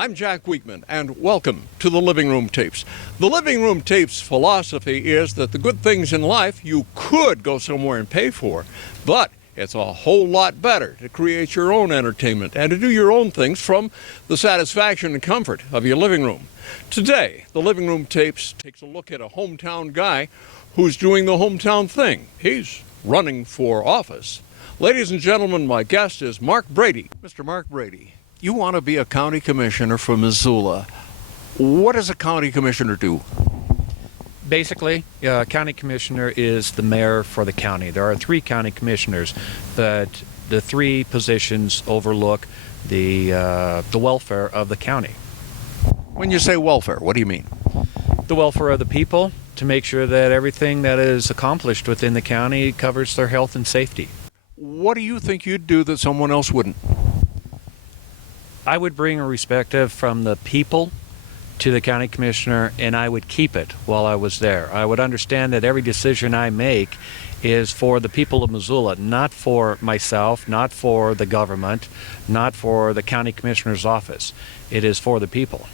I'm Jack Weekman, and welcome to the Living Room Tapes. The Living Room Tapes philosophy is that the good things in life you could go somewhere and pay for, but it's a whole lot better to create your own entertainment and to do your own things from the satisfaction and comfort of your living room. Today, the Living Room Tapes takes a look at a hometown guy who's doing the hometown thing. He's running for office. Ladies and gentlemen, my guest is Mark Brady. Mr. Mark Brady, you want to be a county commissioner for Missoula. What does a county commissioner do? Basically, a county commissioner is the mayor for the county. There are 3 county commissioners, but the 3 positions overlook the welfare of the county. When you say welfare, what do you mean? The welfare of the people, to make sure that everything that is accomplished within the county covers their health and safety. What do you think you'd do that someone else wouldn't? I would bring a perspective from the people to the county commissioner, and I would keep it while I was there. I would understand that every decision I make is for the people of Missoula, not for myself, not for the government, not for the county commissioner's office. It is for the people.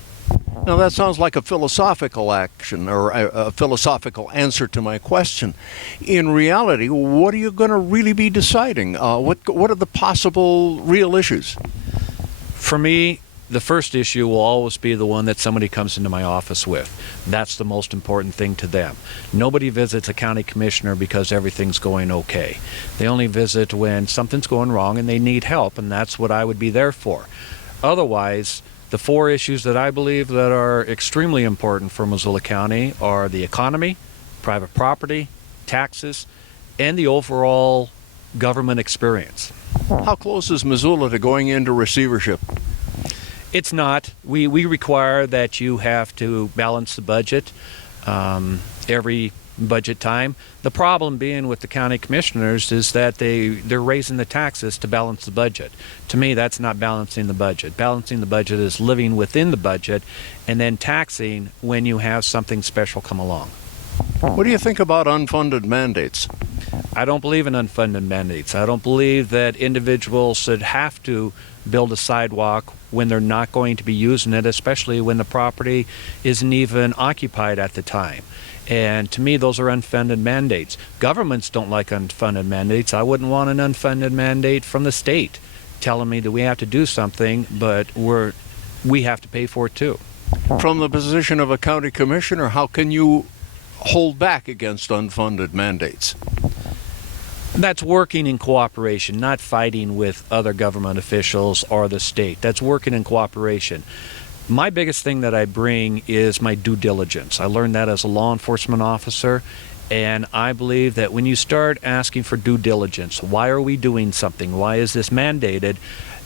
Now that sounds like a philosophical action or a philosophical answer to my question. In reality, what are you going to really be deciding? What are the possible real issues? For me, the first issue will always be the one that somebody comes into my office with. That's the most important thing to them. Nobody visits a county commissioner because everything's going okay. They only visit when something's going wrong and they need help, and that's what I would be there for. Otherwise, the 4 issues that I believe that are extremely important for Missoula County are the economy, private property, taxes, and the overall government experience. How close is Missoula to going into receivership? It's not. We require that you have to balance the budget every budget time. The problem being with the county commissioners is that they're raising the taxes to balance the budget. To me, that's not balancing the budget. Balancing the budget is living within the budget and then taxing when you have something special come along. What do you think about unfunded mandates? I don't believe in unfunded mandates. I don't believe that individuals should have to build a sidewalk when they're not going to be using it, especially when the property isn't even occupied at the time. And to me, those are unfunded mandates. Governments don't like unfunded mandates. I wouldn't want an unfunded mandate from the state telling me that we have to do something, but we have to pay for it too. From the position of a county commissioner, how can you hold back against unfunded mandates? That's working in cooperation, not fighting with other government officials or the state. That's working in cooperation. My biggest thing that I bring is my due diligence. I learned that as a law enforcement officer, and I believe that when you start asking for due diligence, why are we doing something? Why is this mandated?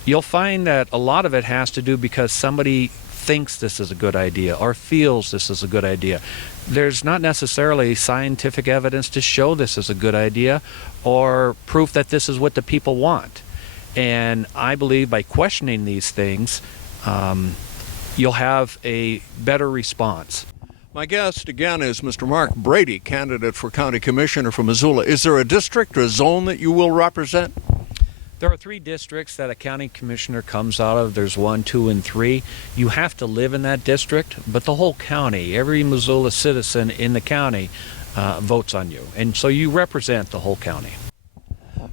You'll find that a lot of it has to do because somebody thinks this is a good idea or feels this is a good idea. There's not necessarily scientific evidence to show this is a good idea or proof that this is what the people want. And I believe by questioning these things, you'll have a better response. My guest again is Mr. Mark Brady, candidate for county commissioner for Missoula. Is there a district or a zone that you will represent? There are 3 districts that a county commissioner comes out of. There's 1, 2, and 3. You have to live in that district, but the whole county, every Missoula citizen in the county votes on you. And so you represent the whole county.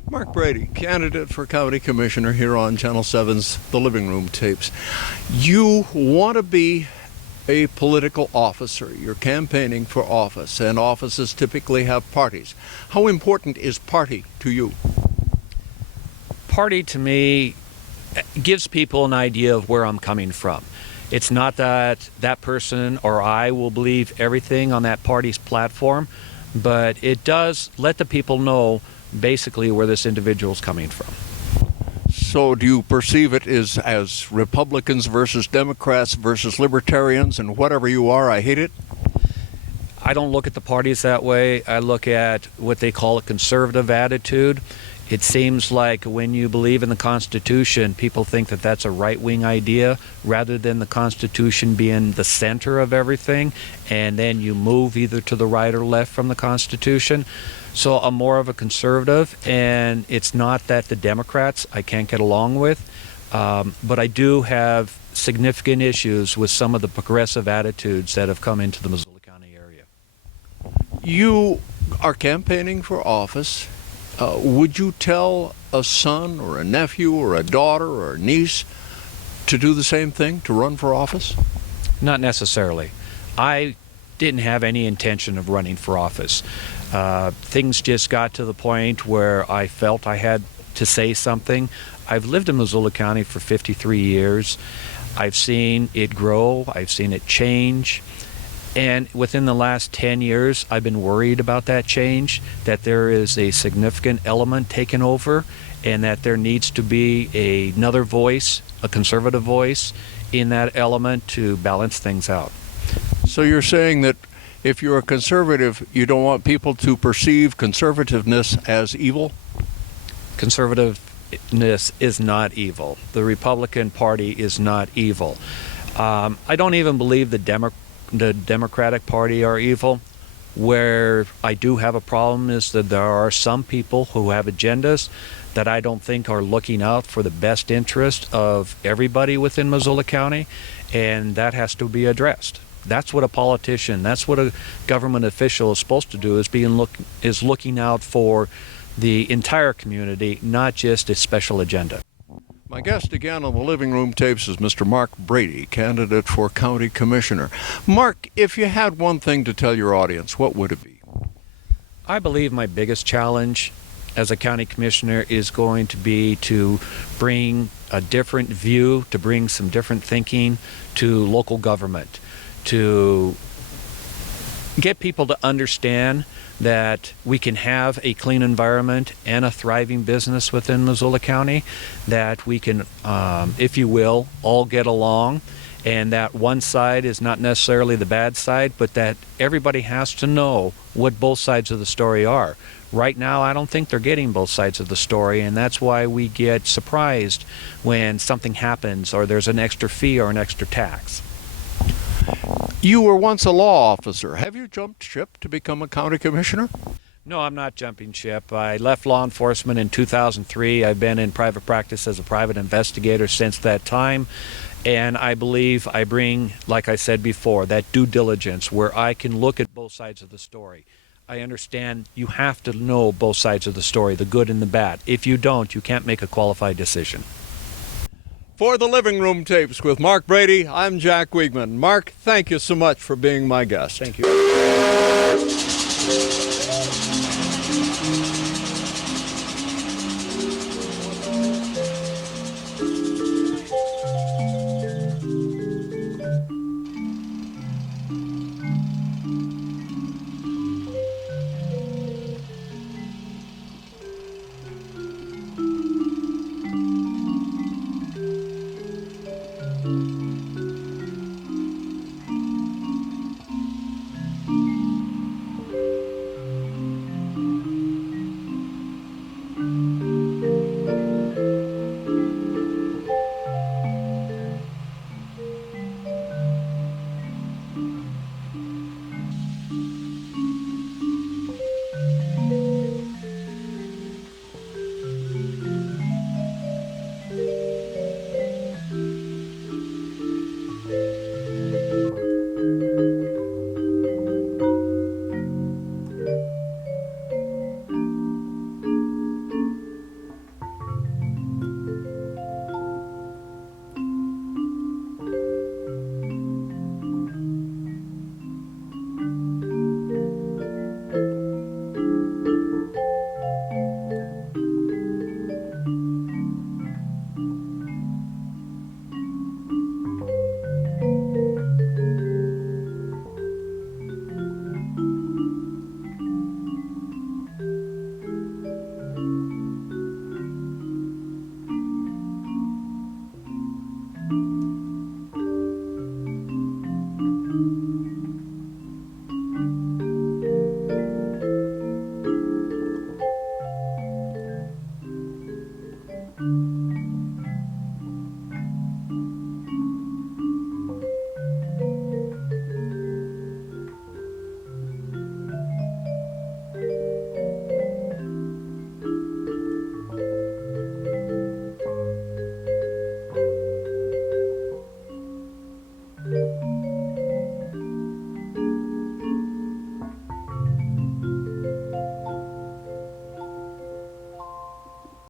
Mark Brady, candidate for county commissioner here on Channel 7's The Living Room Tapes. You want to be a political officer. You're campaigning for office, and offices typically have parties. How important is party to you? Party to me gives people an idea of where I'm coming from. It's not that that person or I will believe everything on that party's platform, but it does let the people know basically where this individual is coming from. So do you perceive it as Republicans versus Democrats versus Libertarians, and whatever you are, I hate it? I don't look at the parties that way. I look at what they call a conservative attitude. It seems like when you believe in the Constitution, people think that that's a right-wing idea rather than the Constitution being the center of everything, and then you move either to the right or left from the Constitution. So I'm more of a conservative, and it's not that the Democrats I can't get along with, but I do have significant issues with some of the progressive attitudes that have come into the Missoula County area. You are campaigning for office. Would you tell a son or a nephew or a daughter or a niece to do the same thing, to run for office? Not necessarily. I didn't have any intention of running for office. Things just got to the point where I felt I had to say something. I've lived in Missoula County for 53 years. I've seen it grow. I've seen it change. And within the last 10 years, I've been worried about that change, that there is a significant element taken over, and that there needs to be another voice, a conservative voice, in that element to balance things out. So you're saying that if you're a conservative, you don't want people to perceive conservativeness as evil? Conservativeness is not evil. The Republican Party is not evil. I don't even believe the Democratic Party are evil. Where I do have a problem is that there are some people who have agendas that I don't think are looking out for the best interest of everybody within Missoula County, and that has to be addressed. That's what a politician, that's what a government official is supposed to do, is looking out for the entire community, not just a special agenda. My guest again on the Living Room Tapes is Mr. Mark Brady, candidate for County Commissioner. Mark, if you had one thing to tell your audience, what would it be? I believe my biggest challenge as a county commissioner is going to be to bring a different view, to bring some different thinking to local government, to get people to understand that we can have a clean environment and a thriving business within Missoula County, that we can, if you will, all get along, and that one side is not necessarily the bad side, but that everybody has to know what both sides of the story are. Right now, I don't think they're getting both sides of the story, and that's why we get surprised when something happens or there's an extra fee or an extra tax. You were once a law officer. Have you jumped ship to become a county commissioner? No, I'm not jumping ship. I left law enforcement in 2003. I've been in private practice as a private investigator since that time. And I believe I bring, like I said before, that due diligence where I can look at both sides of the story. I understand you have to know both sides of the story, the good and the bad. If you don't, you can't make a qualified decision. For the Living Room Tapes with Mark Brady, I'm Jack Wiegman. Mark, thank you so much for being my guest. Thank you.